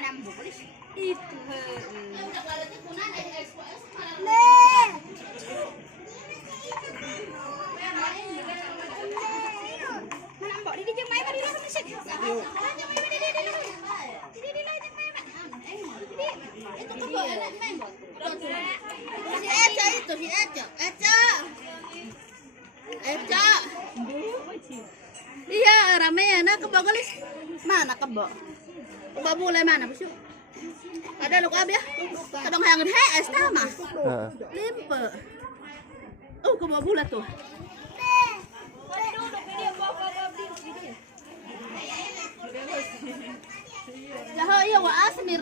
mana boleh itu mana mbok di jeung mai di dalam mesin itu kebo enak main si Eca. Iya, rame ya. Nah, kebo gelis. Mana kebo? Kebo bule mana, Bos? Ada lu ab ya? Kadang hayang gede es teh mah. Limpe. Oh, kebo bule tuh. Jaho iya wa asmir